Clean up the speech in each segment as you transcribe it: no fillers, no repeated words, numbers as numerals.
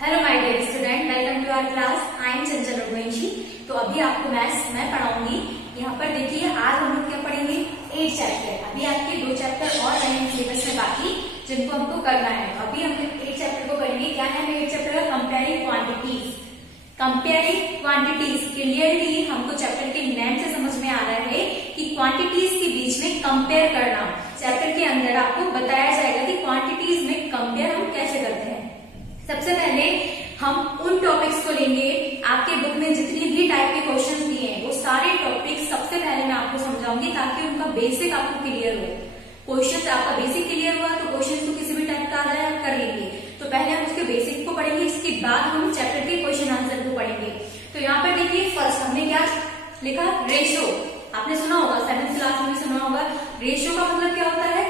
Hello my dear student, welcome to our class. I am Chanchal Raghuvanshi. तो अभी आपको maths मैं पढ़ाऊंगी। यहाँ पर देखिए, आज हम लोग क्या पढ़ेंगे, 8 चैप्टर। अभी आपके 2 चैप्टर और रहेंगे सिलेबस में बाकी, जिनको हमको करना है। अभी हम 8 चैप्टर को पढ़ेंगे। क्या है 8 चैप्टर का? Comparing quantities. Comparing quantities clearly हमको चैप्टर के नेम से समझ में आ रहा है कि क्वांटिटीज के बीच में कंपेयर करना। चैप्टर के अंदर आपको बताया जाएगा कि क्वांटिटीज में कंपेयर हम कैसे करते हैं। सबसे पहले हम उन टॉपिक्स को लेंगे, आपके बुक में जितनी भी टाइप के क्वेश्चंस दिए हैं वो सारे टॉपिक्स सबसे पहले मैं आपको समझाऊंगी, ताकि उनका बेसिक आपको क्लियर हो। क्वेश्चन आपका बेसिक क्लियर हुआ तो क्वेश्चन तो किसी भी टाइप का आ जाए आप कर लेंगे। तो पहले हम उसके बेसिक को पढ़ेंगे, इसके बाद हम चैप्टर के क्वेश्चन आंसर को पढ़ेंगे। तो यहाँ पर देखिए, फर्स्ट हमने क्या लिखा, रेशियो। आपने सुना होगा, 7th क्लास में सुना होगा। रेशियो का मतलब क्या होता है?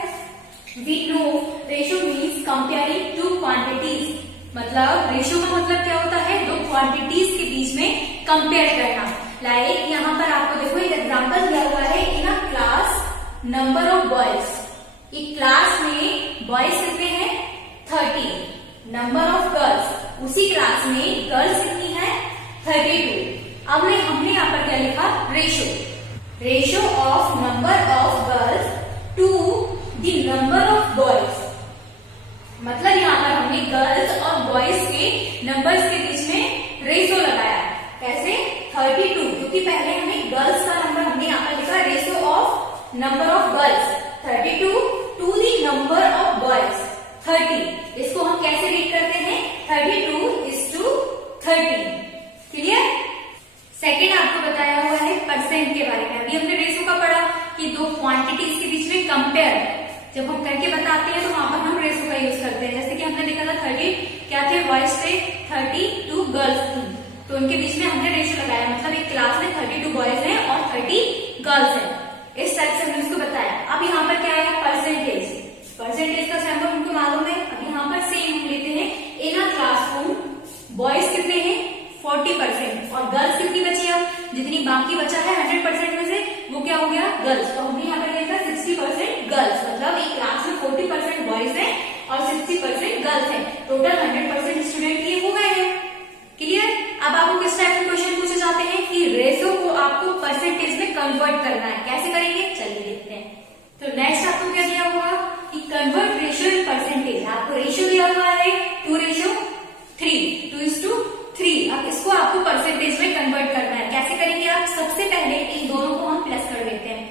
We know ratio means comparing two quantities. मतलब रेशियो का मतलब क्या होता है? दो क्वांटिटीज के बीच में कंपेयर करना। लाइक यहाँ पर आपको देखो एक एग्जांपल दिया हुआ है, in a class number of boys. एक क्लास में बॉयज कितने हैं? 30। नंबर ऑफ गर्ल्स, उसी क्लास में गर्ल्स कितनी है? 32। अब हमने यहाँ पर क्या लिखा? Ratio. Ratio of number of girls to the number of boys. मतलब यहाँ पर हमने गर्ल्स और बॉयज के नंबर्स के बीच में रेशियो लगाया। कैसे? 32, क्योंकि पहले हमें गर्ल्स का नंबर हमने यहाँ पर लिखा ratio of number of girls 32 to the number of boys 30। इसको हम कैसे रीड करते हैं? 32:30। क्लियर? सेकेंड आपको बताया हुआ है परसेंट के बारे में। अभी हमने रेशियो का पढ़ा कि दो क्वांटिटीज के बीच में कंपेयर जब हम करके बताते हैं तो वहां पर हम रेशियो का यूज करते हैं। जैसे कि हमने देखा था 30 क्या थे? बॉयज थे, 32 गर्ल्स थी, तो उनके बीच में हमने रेशियो लगाया। मतलब एक क्लास में 32 बॉयज हैं और 30 गर्ल्स हैं। इस टाइप से हमने उसको बताया। अब यहाँ पर क्या है? परसेंटेज। परसेंटेज का सैम्पल हमको मालूम है। अब यहाँ पर सेम हम लेते हैं, इन अ क्लासरूम बॉयज कितने हैं? 40% और गर्ल्स कितनी बची? अब जितनी बाकी बचा है 100% में से वो क्या हो गया? गर्ल्स। तो हमने यहाँ पर लिखा 60% गर्ल्स। मतलब एक क्लास में 40% बॉयज हैं और 60% गर्ल्स हैं। टोटल 100% स्टूडेंट ये हो गए हैं। क्लियर? अब आपको किस टाइप के क्वेश्चन पूछे जाते हैं कि रेशियो को आपको परसेंटेज में कन्वर्ट करना है। कैसे करेंगे? चलिए देखते हैं। तो नेक्स्ट आपको क्या दिया हुआ कि कन्वर्ट रेशियो इन परसेंटेज। आपको रेशियो दिया हुआ है 2:3, 2:3। अब इसको आपको परसेंटेज में कन्वर्ट करना है। कैसे करेंगे आप? सबसे पहले इन दोनों को हम प्लस कर देते हैं।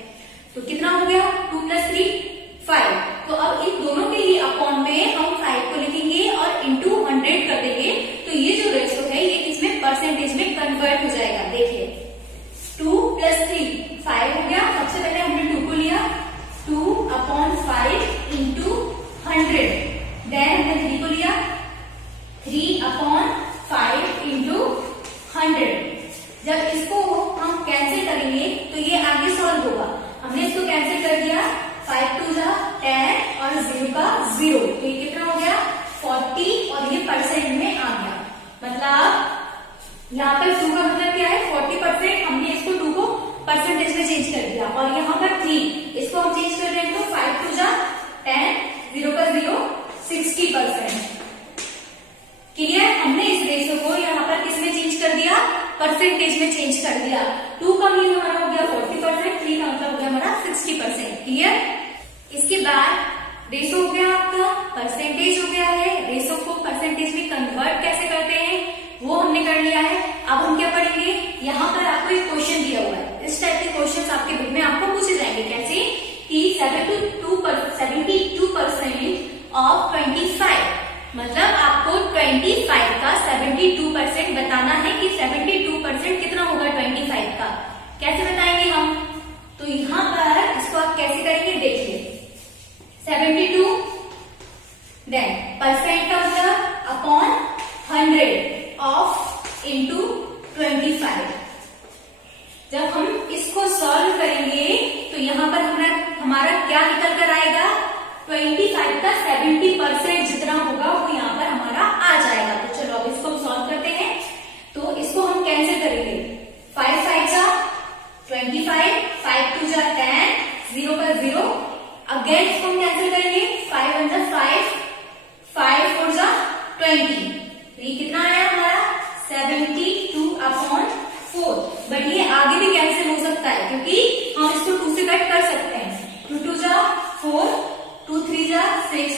तो कितना हो गया? 2 + 3 5। तो अब इन दोनों के लिए अपॉन में हम 5 को लिखेंगे और इंटू 100 कर देंगे। तो ये जो रेशियो है ये इसमें परसेंटेज में कन्वर्ट हो जाएगा। देखिए 2 + 3 5 हो गया। सबसे पहले हमने 2 को लिया, 2/5 इंटू 100। देन हमने 3 को लिया, 3/5 इंटू 100। जब इसको हम कैंसिल करेंगे तो ये आगे सॉल्व होगा। हमने इसको कैंसिल कर दिया, 5 2 10 और 0 का 0। तो ये कितना हो गया? 40 और ये परसेंट में आ गया। मतलब यहाँ पर 2 का मतलब क्या है? 40%। हमने इसको 2 को परसेंटेज में चेंज कर दिया। और यहाँ पर 3 इसको हम चेंज कर रहे हैं, तो 5 2 10 0 का 0 60%। क्लियर? हमने इस रेशियो को यहाँ पर किसमें चेंज कर दिया? परसेंटेज में चेंज कर दिया। 2 का मतलब हमारा हो गया 40%, 3 का मतलब हो गया हमारा 60%। क्लियर? इसके बाद रेशियो हो गया आपका, परसेंटेज हो गया है। रेशियो को परसेंटेज में कन्वर्ट कैसे करते हैं वो हमने कर लिया है। अब हम क्या पढ़ेंगे? यहाँ पर आपको एक क्वेश्चन दिया हुआ है। इस टाइप के क्वेश्चन आपके बुक में आपको पूछे जाएंगे। कैसे कि 72% ऑफ 25। मतलब आपको 25 का 72% बताना है कि 72% कितना होगा 25 का। कैसे बताएंगे हम? तो यहाँ पर इसको आप कैसे करेंगे देखिए, 72 देन परसेंट का मतलब अपॉन 100 ऑफ इंटू 25। जब हम इसको सॉल्व करेंगे तो यहाँ पर हमारा क्या निकल कर आएगा? 25 का 70% जितना होगा वो यहाँ पर हमारा आ जाएगा। तो चलो अब इसको हम सॉल्व करते हैं। तो इसको हम कैंसिल करेंगे, 5 5 जा 25, 5 2 जा 10, 0 का 0। अगेन इसको हम कैंसिल करेंगे, 5 1 जा 5, 5 4 जा 20। तो ये कितना 3 जा 6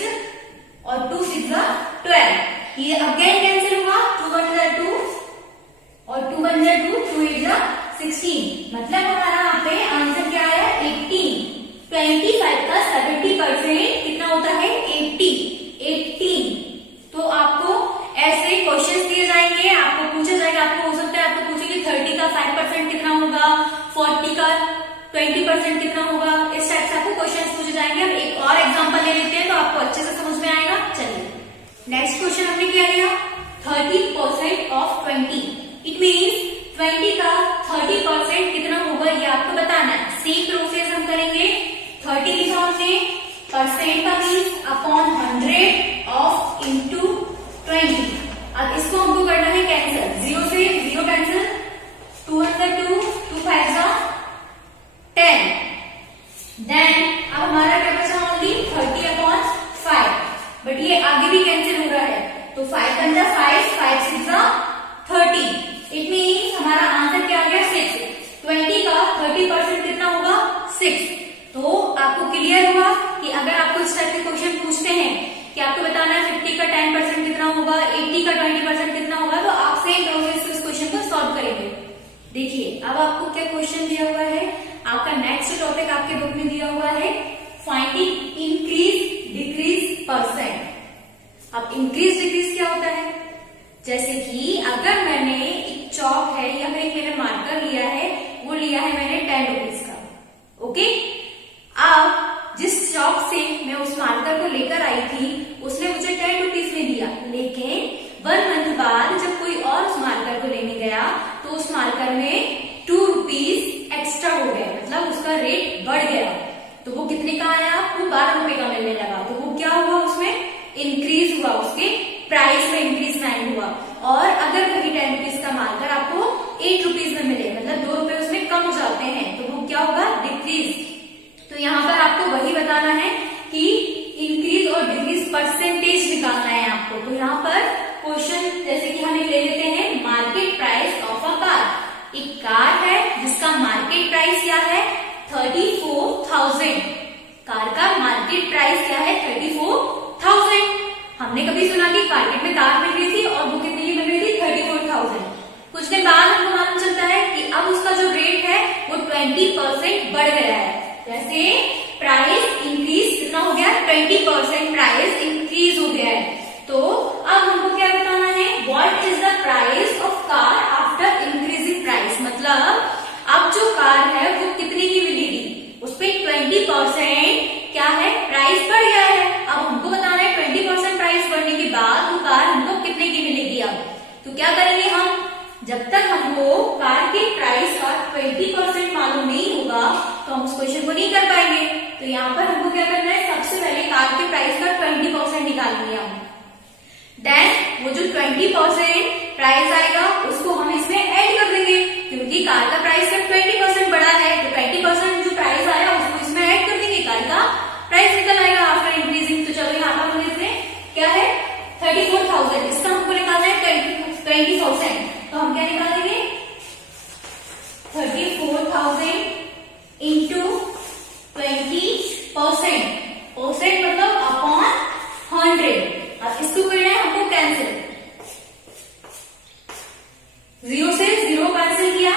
और 2 6 जा 12। ये अगेन कैंसिल हुआ, 2 1 जा 2 और 2 1 जा 2, 2 8 जा 16। मतलब हमारा यहाँ पे आंसर क्या आया, 18। 25 का 70% कितना होता है, 18। तो आपको ऐसे क्वेश्चंस दिए जाएंगे, आपको पूछा जाएगा, आपको हो सकता है आपको पूछे कि 30 का 5% कितना होगा, 40 का 20% कितना होगा, इस टाइप से आपको क्वेश्चंस पूछे जाएंगे। अब एक और एग्जांपल ले लेते हैं तो आपको अच्छे से समझ में आएगा। चलिए नेक्स्ट क्वेश्चन हमने क्या लिया, 30% ऑफ 20। इट मीन्स 20 का 30% कितना होगा ये आपको बताना है। सेम प्रोसेस हम करेंगे, 30 लिखा हमने, परसेंट का मीन्स अपॉन 100 ऑफ इंटू 20। अब इसको हमको करना है कैंसिल, 0 से 0 कैंसिल, 2 1 जा 2, 2 5 जा 10। देन अब हमारा क्या बचा, ओनली 30 अपॉन 5, बट ये आगे भी कैंसिल हो रहा है, तो 5 बन जा 5, 5 6 जा 30। इट मीन्स हमारा आंसर क्या आ गया, 6। 20 का 30% कितना होगा, 6। तो आपको क्लियर हुआ कि अगर आपको इस टाइप के क्वेश्चन पूछते हैं कि आपको बताना है 50 का 10% कितना होगा, 80 का 20% कितना होगा, तो आप सेम प्रोसेस से इस क्वेश्चन को सॉल्व करेंगे। देखिए अब आपको क्या क्वेश्चन दिया हुआ है, आपका नेक्स्ट टॉपिक आपके बुक में दिया हुआ है फाइंडिंग इंक्रीज डिक्रीज परसेंट। अब इंक्रीज डिक्रीज क्या होता है, जैसे कि अगर मैंने एक चौक है या फिर मैंने मार्कर लिया है, वो लिया है मैंने 10 रुपीज का, ओके। अब जिस चौक से मैं उस मार्कर को लेकर आई थी उसने मुझे 10 रुपीज में दिया, लेकिन 1 मंथ बाद जब कोई और उस मार्कर को लेने गया तो उस मार्कर में 2 रुपीज एक्स्ट्रा हो गया, मतलब उसका रेट बढ़ गया। तो वो कितने का आया, वो 12 रुपए का मिलने लगा। तो वो क्या हुआ, उसमें इंक्रीज हुआ, उसके प्राइस में इंक्रीजमेंट हुआ। और अगर वही 10 रुपीज का मार्कर आपको 8 रुपीज में मिले, मतलब 2 रुपए उसमें कम हो जाते हैं, तो वो क्या होगा, डिक्रीज। तो यहाँ पर आपको वही बताना है कि इंक्रीज और डिक्रीज परसेंटेज निकालना है आपको। तो यहाँ पर क्वेश्चन जैसे कि हम ले लेते हैं, market price of a car. एक कार है जिसका मार्केट प्राइस क्या है, 34,000। कार का मार्केट प्राइस क्या है, 34,000। हमने कभी सुना कि मार्केट में कार मिल रही थी और वो कितने की मिल रही थी, 34,000। कुछ दिन बाद हमको मालूम चलता है कि अब उसका जो रेट है वो 20% बढ़ गया है। जैसे प्राइस इंक्रीज कितना हो गया, 20% प्राइस इंक्रीज हो गया है। तो अब हमको क्या बताना है, what is the price of car after increasing price. मतलब अब जो कार है वो कितने की मिलेगी, उस पर 20% क्या है, प्राइस बढ़ गया है। अब हमको बताना है 20% प्राइस बढ़ने के बाद वो कार हमको कितने की मिलेगी। अब तो क्या करेंगे हम, जब तक हमको कार के प्राइस का 20% मालूम नहीं होगा तो हम उस क्वेश्चन को नहीं कर पाएंगे। तो यहाँ पर हमको क्या करना है, सबसे पहले कार के प्राइस का 20% निकालेंगे हम। देन वो जो 20% प्राइस आएगा उसको हम इसमें ऐड कर देंगे, क्योंकि कार का प्राइस जब 20% बढ़ा है तो 20% जो प्राइस आया उसको इसमें ऐड कर देंगे, कार का प्राइस निकल आएगा आफ्टर इंक्रीजिंग। तो चलो यहाँ पर हम इसमें क्या है, 34,000, इसका हमको निकालना है 20,000। तो हम क्या निकालेंगे, 34,000 इंटू 20%, परसेंट मतलब अपॉन 100। अब इसको करना है हमको कैंसिल, 0 से 0 कैंसिल किया।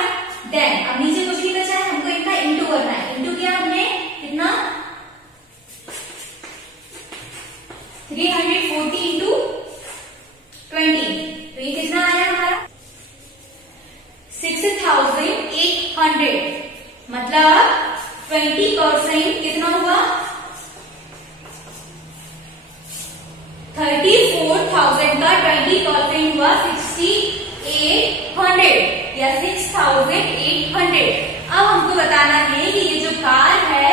देन अब नीचे कुछ नहीं बचा है, हमको इतना इंटू करना है। इंटू किया हमने कितना, 340 इंटू 20। तो ये कितना आया हमारा, 6,800। मतलब 20% कितना हुआ, 34,000 का 20% हुआ 6,800 या 6,800। अब हमको बताना है कि ये जो कार है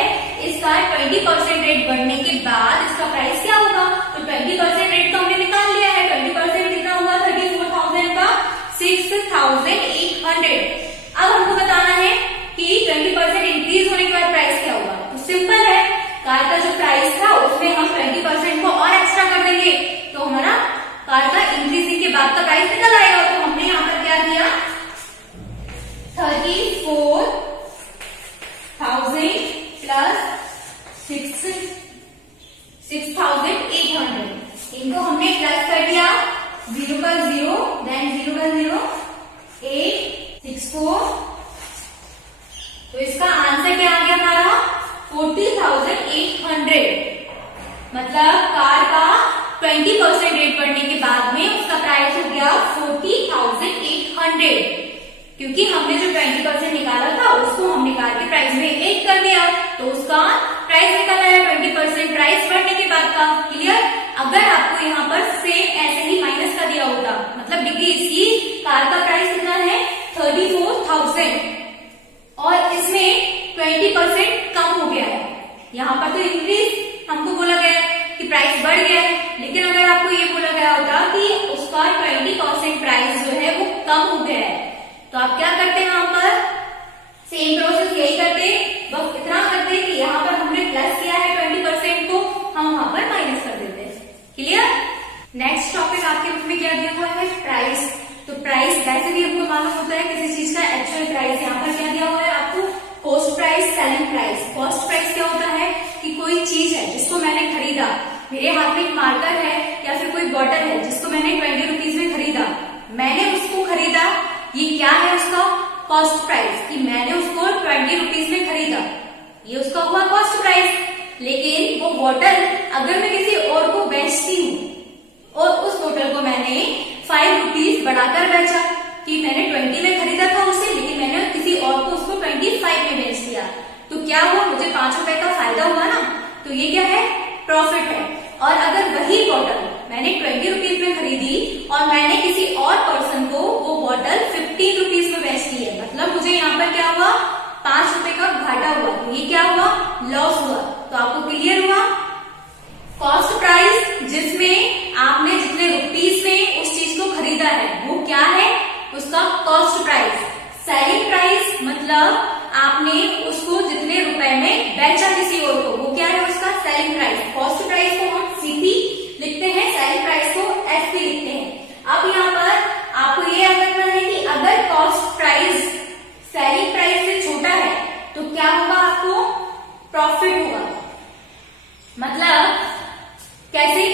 इसका 20% रेट बढ़ने के बाद इसका प्राइस क्या होगा। तो 20% रेट तो हमने निकाल लिया है, 20% कितना हुआ, 34,000 का 6,800। अब हमको बताना है कि 20% इंक्रीज होने के बाद प्राइस क्या होगा। तो सिंपल है, कार का जो प्राइस था उसमें हम 20% को और एक्स्ट्रा कर देंगे, तो हमारा कार का इंक्रीजिंग के बाद का प्राइस निकल आएगा। तो हमने यहाँ पर क्या किया, 34,000 प्लस 6800 इनको हमने प्लस कर दिया, 0 का 0 देन 0 का 0 864। तो इसका आंसर क्या आ गया हमारा 40,800। मतलब कार का 20% रेट बढ़ने के बाद में उसका प्राइस हो गया 40,800, क्योंकि हमने जो 20% निकाला था उसको हमने कार के प्राइस में ऐड कर दिया, तो उसका प्राइस निकला है 20% प्राइस बढ़ने के बाद का। क्लियर? अगर आपको यहाँ पर सेम ऐसे ही माइनस का दिया होता, मतलब डिक्रीज की कार का प्राइस कितना है 34,000 और इसमें 20% कम हो गया है, यहाँ पर तो इंक्रीज हमको बोला गया है कि प्राइस बढ़ गया है, लेकिन अगर आपको ये बोला गया होता कि उसका 20% प्राइस जो है वो कम हो गया है, तो आप क्या करते हैं यहाँ पर सेम प्रोसेस यही करते, बस इतना करते कि यहाँ पर हमने प्लस किया है 20% को, हम वहां पर माइनस कर देते हैं। क्लियर? नेक्स्ट टॉपिक आपके बुक में क्या दिया हुआ है प्राइस। तो प्राइस वैसे भी हमको मालूम होता है किसी चीज का एक्चुअल प्राइस, यहाँ पर क्या दिया हुआ है आपको cost price, selling price. Cost price क्या होता है कि कोई चीज है जिसको मैंने खरीदा, मेरे हाथ में एक मार्कर है या फिर कोई बॉटल है जिसको मैंने 20 रुपीज में खरीदा, मैंने उसको खरीदा, ये क्या है उसका कॉस्ट प्राइस, कि मैंने उसको 20 रुपीज में खरीदा, ये उसका हुआ कॉस्ट प्राइस। लेकिन वो बॉटल अगर मैं किसी और को बेचती हूँ और उस बॉटल को मैंने 5 रुपीज बढ़ाकर बेचा, कि मैंने 20 में खरीदा था उसे, लेकिन मैंने किसी और को उसको 25 में बेच दिया, तो क्या हुआ, मुझे 5 रुपए का फायदा हुआ ना, तो ये क्या है प्रॉफिट है। और अगर वही बॉटल मैंने 20 रुपीज में खरीदी और मैंने किसी और पर्सन को वो बॉटल 15 रुपीज में बेच दी है, मतलब मुझे यहाँ पर क्या हुआ 5 रुपए का घाटा हुआ, तो ये क्या हुआ लॉस हुआ। तो आपको क्लियर हुआ कॉस्ट प्राइस जिसमें आपने जितने रुपीज में उस चीज को खरीदा है वो क्या है उसका कॉस्ट प्राइस। सेलिंग प्राइस मतलब आपने उसको जितने रुपए में बेचा किसी और को, वो क्या है उसका सेलिंग प्राइस। कॉस्ट प्राइस को हम सीपी लिखते हैं, सेलिंग प्राइस को एसपी लिखते हैं। अब यहाँ पर आपको ये याद रखना है कि अगर कॉस्ट प्राइस सेलिंग प्राइस से छोटा है तो क्या होगा, आपको प्रॉफिट होगा। मतलब कैसे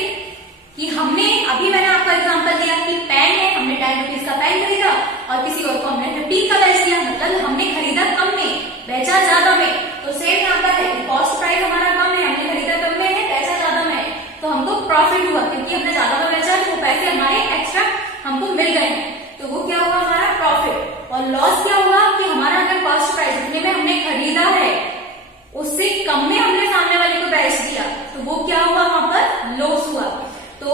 कि हमने अभी मैंने आपको एग्जांपल दिया कि पेन है, हमने 10 रुपीज का पेन खरीदा और किसी और को हमने 15 का बेच दिया, मतलब हमने खरीदा कम में बेचा ज्यादा में। तो सेम यहाँ पर है, कॉस्ट प्राइस हमारा कम है, हमने खरीदा कम में है, बेचा ज्यादा में है, तो हमको प्रॉफिट हुआ क्योंकि हमने ज्यादा में बेचा तो वो पैसे हमारे एक्स्ट्रा हमको मिल गए हैं, तो वो क्या हुआ हमारा प्रॉफिट। और लॉस क्या हुआ कि हमारा अगर कॉस्ट प्राइस जितने में हमने खरीदा है उससे कम में हमने सामने वाले को बेच दिया, तो वो क्या हुआ वहां पर लॉस हुआ। तो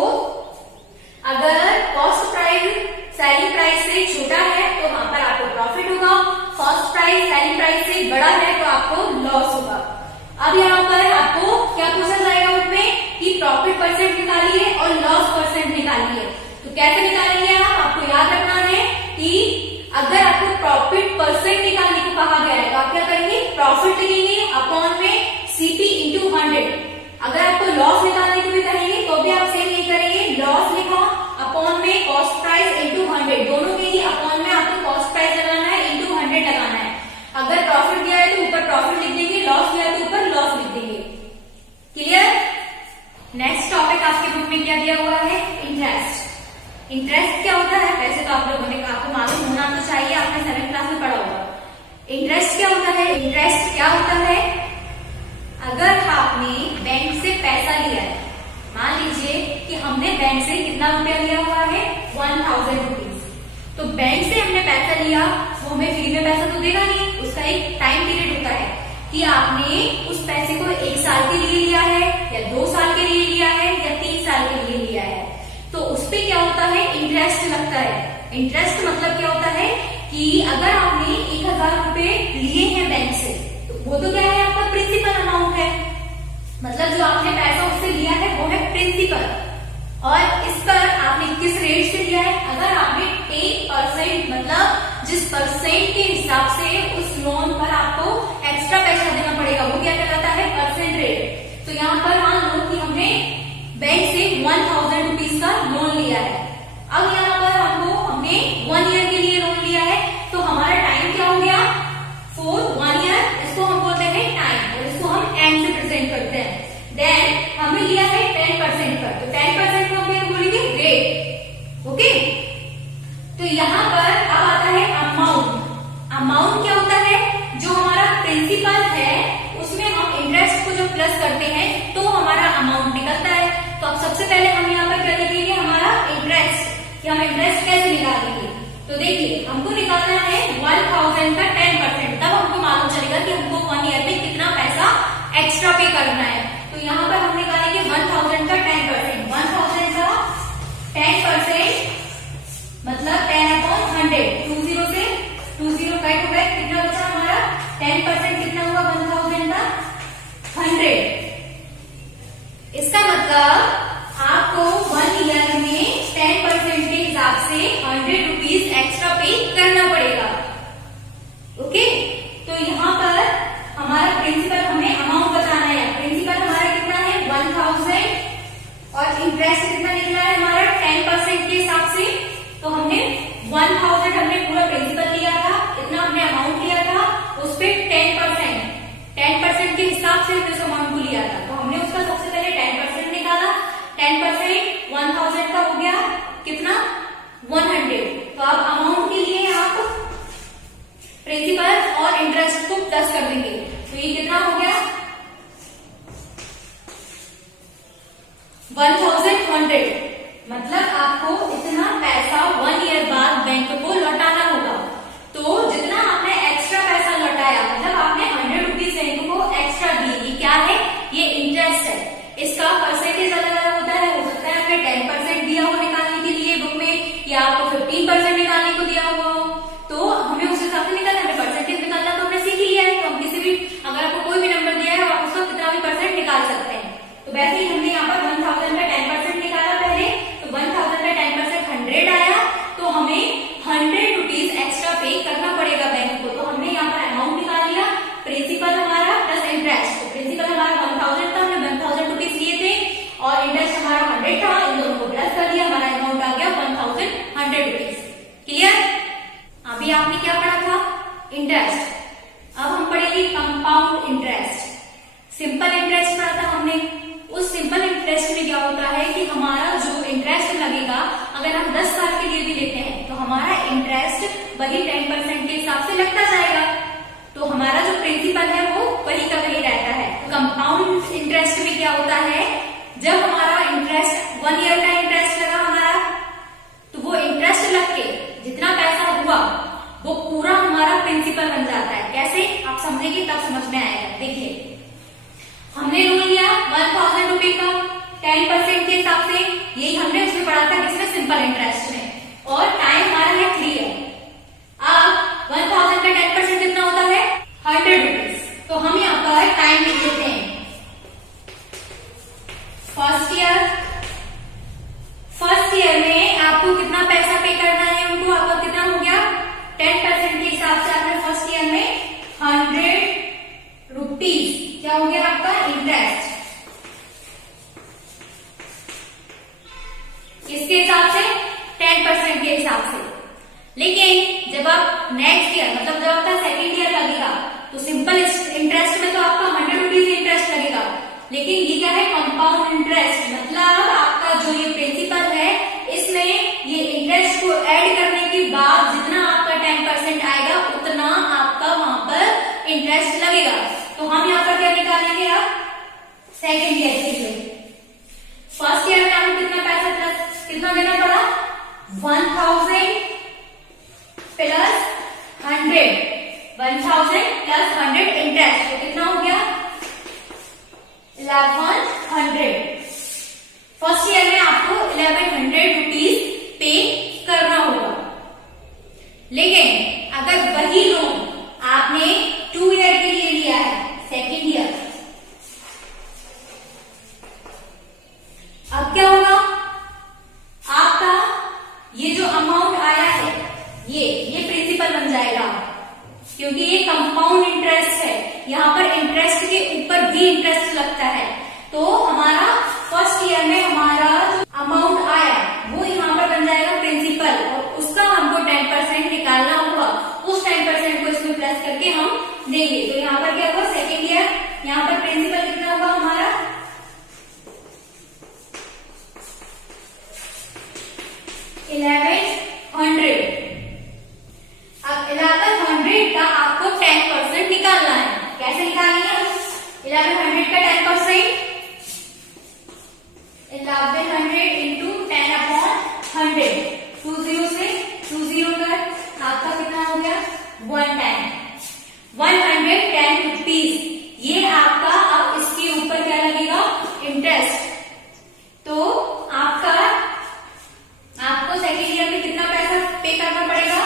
अगर कॉस्ट प्राइस सेलिंग प्राइस से छोटा है तो वहां पर आपको प्रॉफिट होगा, कॉस्ट प्राइस सेलिंग प्राइस से बड़ा है तो आपको लॉस होगा। अब यहाँ पर आपको क्या पूछा जाएगा उसमें कि प्रॉफिट परसेंट निकालिए और लॉस परसेंट निकालिए। तो कैसे निकालेंगे आपको याद रखना है कि अगर आपको प्रॉफिट परसेंट निकालने को कहा गया है तो आप क्या करेंगे, प्रॉफिट लिखेंगे अपॉन में सीपी इंटू 100। अगर आपको लॉस निकालने को भी कहेंगे तो भी आप सेम यही करेंगे, लॉस लिखा अपॉन में कॉस्ट प्राइस इंटू 100, दोनों के ही अपॉन में आपको कॉस्ट प्राइस लगाना है इंटू 100 लगाना है। अगर प्रॉफिट दिया है तो ऊपर प्रॉफिट लिख देंगे, लॉस दिया है तो ऊपर लॉस लिख देंगे। क्लियर? नेक्स्ट टॉपिक आपके बुक में क्या दिया हुआ है, इंटरेस्ट। इंटरेस्ट क्या होता है, वैसे तो आप लोगों ने आपको मालूम होना तो चाहिए, आपने 7th क्लास में पढ़ा होगा। इंटरेस्ट क्या होता है, इंटरेस्ट क्या होता है, अगर आपने बैंक से पैसा लिया है, मान लीजिए कि हमने बैंक से कितना रुपया लिया हुआ है 1000 रुपीज, तो बैंक से हमने पैसा लिया, वो हमें फ्री में पैसा तो देगा नहीं, उसका एक टाइम पीरियड होता है कि आपने उस पैसे को 1 साल के लिए लिया है या 2 साल के लिए लिया है या 3 साल के लिए लिया है, तो उस पे क्या होता है इंटरेस्ट लगता है। इंटरेस्ट मतलब क्या होता है कि अगर आपने 1000 रुपए लिए हैं बैंक से तो वो तो क्या है आपका प्रिंसिपल अमाउंट है, मतलब जो आपने पैसा उससे लिया है वो है प्रिंसिपल, और इस पर आपने किस रेट से लिया है, अगर आपने 10% मतलब जिस परसेंट के हिसाब से उस लोन पर आपको एक्स्ट्रा पैसा देना पड़ेगा वो क्या कहलाता है परसेंट रेट। तो यहाँ पर मान लो कि हमने बैंक से 1000 रुपीज का लोन लिया है, अब यहाँ पर हमने 1 ईयर के लिए लोन लिया है, तो हमारा टाइम क्या हो गया फॉर 1 ईयर, इसको हम बोलते हैं टाइम और इसको हम एंड से प्रेजेंट करते हैं। देन हमने लिया है 10% को हम बोलेंगे रेट। ओके, तो यहाँ पर अब आता है अमाउंट। अमाउंट क्या होता है, जो हमारा प्रिंसिपल है उसमें हम इंटरेस्ट को जो प्लस करते हैं तो हमारा अमाउंट निकलता है। तो अब सबसे पहले हम यहाँ पर क्या लिखेंगे, हमारा इंटरेस्ट, कि हम इंटरेस्ट कैसे निकालेंगे। तो देखिए हमको निकालना है 1000 का 10%, तब हमको मालूम चलेगा कि हमको 1 ईयर में कितना पैसा एक्स्ट्रा पे करना है। तो यहाँ पर हम निकालेंगे 1000 का 10%। 1000 का 10% मतलब 10/100, 20 से 20 कट हो गए, कितना बचा हमारा 10% कितना हुआ 1000 का 100। इसका मतलब आपको 1 ईयर में 10% के हिसाब से 100 रुपीज एक्स्ट्रा पे करना पड़ेगा। ओके, तो यहाँ पर हमारा प्रिंसिपल, हमें अमाउंट बताना है। प्रिंसिपल हमारा कितना है 1000 और इंटरेस्ट कितना निकला है हमारा 10% के हिसाब से। तो हमने 1000 हमने पूरा प्रिंसिपल लिया था, इतना हमने अमाउंट लिया था, उस पे 10% के हिसाब से हमने उस अमाउंट को लिया था। तो हमने उसका सबसे पहले 10% निकाला। 10% 1000 का हो गया कितना 100। तो अब अमाउंट के लिए आप प्रिंसिपल और इंटरेस्ट को प्लस कर देंगे। तो ये कितना हो गया 1100, मतलब आपको इतना पैसा 1 ईयर बाद बैंक को लौटाना होगा। तो जितना आपने एक्स्ट्रा पैसा लौटाया, मतलब आपने 100 रुपीज बैंक को एक्स्ट्रा दी, ये क्या है, ये इंटरेस्ट है। इसका परसेंटेज अलग अलग होता है, हो सकता है हमें 10% दिया हो निकालने के लिए बुक में, या आपको 15% निकालने को दिया हुआ हो। तो हमें उस हिसाब से निकालना, हमें परसेंटेज निकालना तो हमने सीख लिया है। तो हम किसी भी, अगर आपको कोई भी नंबर दिया है आप उसका कितना भी परसेंट निकाल सकते हैं। तो वैसे ही हमने यहाँ पर 1000 का 10% निकाला पहले, तो 1000 का 10% 100 आया, तो हमें 100 रुपीज एक्स्ट्रा पे करना पड़ेगा बैंक को। तो हमने यहाँ पर अमाउंट निकाल लिया, प्रिंसिपल हमारा प्लस इंटरेस्ट। तो प्रिंसिपल हमारा 1000 था, हमने 1000 रुपीज लिए थे, और इंटरेस्ट हमारा 100 था, इन दोनों को प्लस कर दिया, हमारा अमाउंट आ गया 1100 रुपीज। क्लियर? अभी आपने क्या पढ़ा था, इंटरेस्ट। अब हम पढ़ेंगे कंपाउंड इंटरेस्ट। सिंपल इंटरेस्ट पढ़ा था हमने। उस सिंपल इंटरेस्ट में क्या होता है कि हमारा जो इंटरेस्ट लगेगा, अगर हम 10 साल के लिए भी लेते हैं तो हमारा इंटरेस्ट वही 10% के हिसाब से लगता जाएगा। तो हमारा जो प्रिंसिपल है वो वही का वही रहता है। तो कंपाउंड इंटरेस्ट में क्या होता है, जब हमारा इंटरेस्ट 1 ईयर का इंटरेस्ट लगा हमारा, तो वो इंटरेस्ट लग के जितना पैसा हुआ वो पूरा हमारा प्रिंसिपल बन जाता है। कैसे, आप समझेंगे तब समझ में आएगा। देखिए हमने लोन लिया 1000 रुपए का 10% के हिसाब से, यही हमने उसमें पढ़ा था किसमें, सिंपल इंटरेस्ट में, और टाइम हमारा है 3 ईयर। अब 1000 का 10% कितना होता है 100 रुपीज। तो हम यहाँ पर टाइम लिख लेते हैं। फर्स्ट ईयर में आपको कितना पैसा पे करना है उनको, आपका कितना हो गया 10% के हिसाब से आपने फर्स्ट ईयर में 100 रुपीज क्या हो गया आपका इंटरेस्ट। किसके हिसाब से, 10% के हिसाब से। लेकिन जब आप नेक्स्ट ईयर, मतलब जब आपका सेकेंड ईयर लगेगा, तो सिंपल इंटरेस्ट में तो आपका 100 रुपीज इंटरेस्ट लगेगा। लेकिन ये क्या है, कंपाउंड इंटरेस्ट, मतलब आपका जो ये प्रिंसिपल है इसमें ये इंटरेस्ट को ऐड करने के बाद जितना आपका 10% आएगा उतना आपका वहां पर इंटरेस्ट लगेगा। तो हम यहाँ पर क्या निकालेंगे, अब सेकेंड ईयर के लिए। फर्स्ट ईयर में आपको कितना पैसा प्लस कितना देना पड़ा 1000 प्लस 100, 1000 प्लस 100 इंटरेस्ट, तो कितना हो गया 1100। फर्स्ट ईयर में आपको 1100 रुपीज पे करना होगा। लेकिन अगर वही लोन आपने 2 ईयर के लिए लिया है, सेकेंड ईयर, अब क्या होगा, आपका ये जो अमाउंट आया है ये प्रिंसिपल बन जाएगा, क्योंकि ये कंपाउंड इंटरेस्ट है। यहाँ पर इंटरेस्ट के ऊपर भी इंटरेस्ट लगता है, तो हमारा 1100। अब 1100 का आपको 10% निकालना है। कैसे निकालेंगे? 1100 का 10%, 1100 इंटू 10/100, 20 से 20 कर आपका कितना हो गया? 110 रुपीज। ये आपका अब इसके ऊपर क्या लगेगा? इंटरेस्ट। तो आपको सेकेंड ईयर में कितना पैसा पे करना पड़ेगा?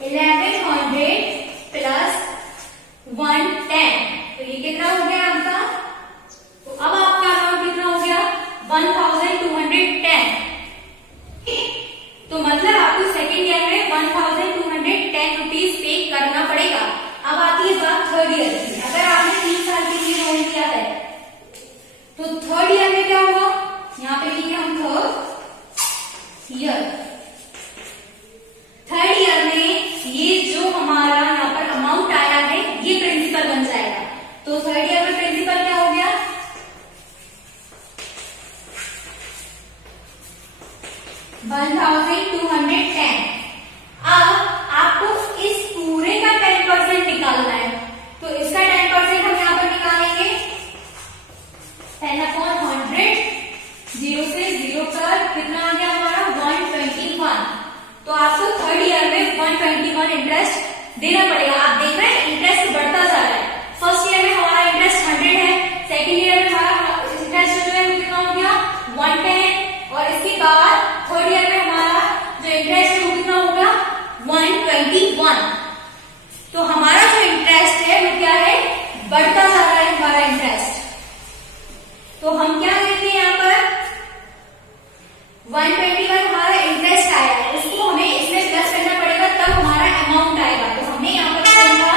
1100 प्लस 110, तो ये कितना हो गया आपका? तो अब आपका अमाउंट कितना हो गया? 1210। तो मतलब आपको सेकेंड ईयर में 1210 रुपीज पे करना पड़ेगा। अब आती है बात थर्ड ईयर की। अगर आपने 3 साल के लिए लोन लिया है तो थर्ड ईयर में क्या होगा? यहाँ पे लिखेंगे हम थर्ड ईयर। थर्ड ईयर में ये जो हमारा यहाँ पर अमाउंट आया है ये प्रिंसिपल बन जाएगा। तो थर्ड ईयर में प्रिंसिपल क्या हो गया? 1210। अब आपको इस पूरे का 10% निकालना है। तो इसका 10% हम यहाँ पर निकालेंगे। 10/100, 0 से 0 कर कितना आ गया हमारा? 121। तो आपको थर्ड ईयर में 121 इंटरेस्ट देना पड़ेगा। आप देख रहे हैं इंटरेस्ट बढ़ता जा रहा है। फर्स्ट ईयर में हमारा इंटरेस्ट 100 है, सेकेंड ईयर में हमारा इंटरेस्ट जो है कितना हो गया? 110, और इसके बाद थर्ड ईयर में हमारा जो इंटरेस्ट है वो कितना होगा? 121। तो हमारा जो इंटरेस्ट है वो क्या है? बढ़ता जा रहा है हमारा इंटरेस्ट। तो हम क्या करेंगे यहाँ पर? 121 हमारा इंटरेस्ट आया है, उसको हमें इसमें प्लस करना पड़ेगा, तब हमारा अमाउंट आएगा। तो हमने यहाँ पर क्या लिखा?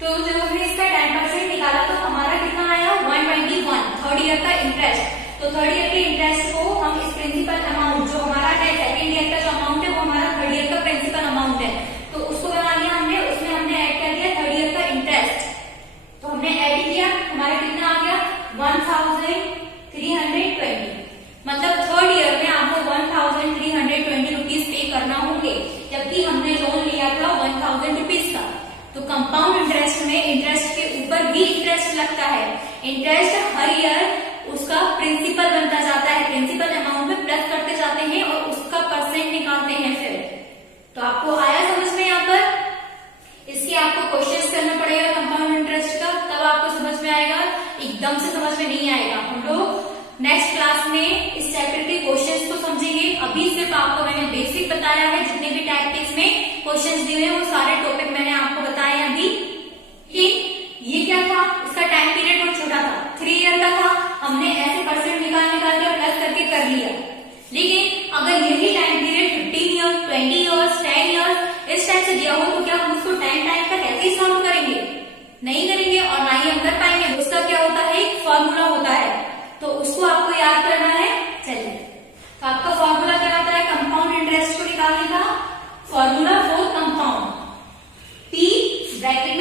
तो जब हमने इसका 10% निकाला तो हमारा कितना आया? 121 थर्ड ईयर का इंटरेस्ट। तो थर्ड ईयर के इंटरेस्ट को हम इस प्रिंसिपल अमाउंट जो हमारा है सेकेंड ईयर का जो अमाउंट है वो हमारा थर्ड ईयर का प्रिंसिपल अमाउंट है, तो उसको बना लिया हमने। उसमें हमने ऐड कर दिया थर्ड ईयर का इंटरेस्ट। तो हमने ऐड किया, हमारा कितना आ गया? 1320। मतलब थर्ड ईयर में आपको 1320 रुपीज पे करना होंगे, जबकि हमने लोन लिया था 1000 रुपीज का। तो कंपाउंड इंटरेस्ट में इंटरेस्ट के ऊपर भी इंटरेस्ट लगता है। इंटरेस्ट हर ईयर उसका प्रिंसिपल बनता जाता है, प्रिंसिपल अमाउंट में प्लस करते जाते हैं और उसका परसेंट निकालते हैं फिर। तो आपको आया समझ में यहाँ पर? इसके आपको क्वेश्चंस करना पड़ेगा कंपाउंड इंटरेस्ट का, तब आपको समझ में आएगा। एकदम से समझ में नहीं आएगा। हम लोग नेक्स्ट क्लास में इस चैप्टर के क्वेश्चंस को समझेंगे। अभी सिर्फ आपको मैंने बेसिक बताया है, जितने भी टाइप के इसमें क्वेश्चंस दिए हैं वो सारे टॉपिक मैंने आपको बताए अभी। ये क्या था? इसका टाइम पीरियड बहुत छोटा था, 3 ईयर का था। हमने ऐसे परसेंट निकाल के प्लस करके कर लिया। लेकिन अगर यही time period 15 years, 20 years, 10 years इस टाइप से दिया हो तो क्या हम उसको टाइम तक ऐसे सॉल्व करेंगे? नहीं करेंगे, और ना ही हम कर पाएंगे। उसका क्या होता है? एक फॉर्मूला होता है, तो उसको आपको याद करना है। चलिए, तो आपका फॉर्मूला क्या होता है कंपाउंड इंटरेस्ट को निकालने का? Formula for compound, P bracket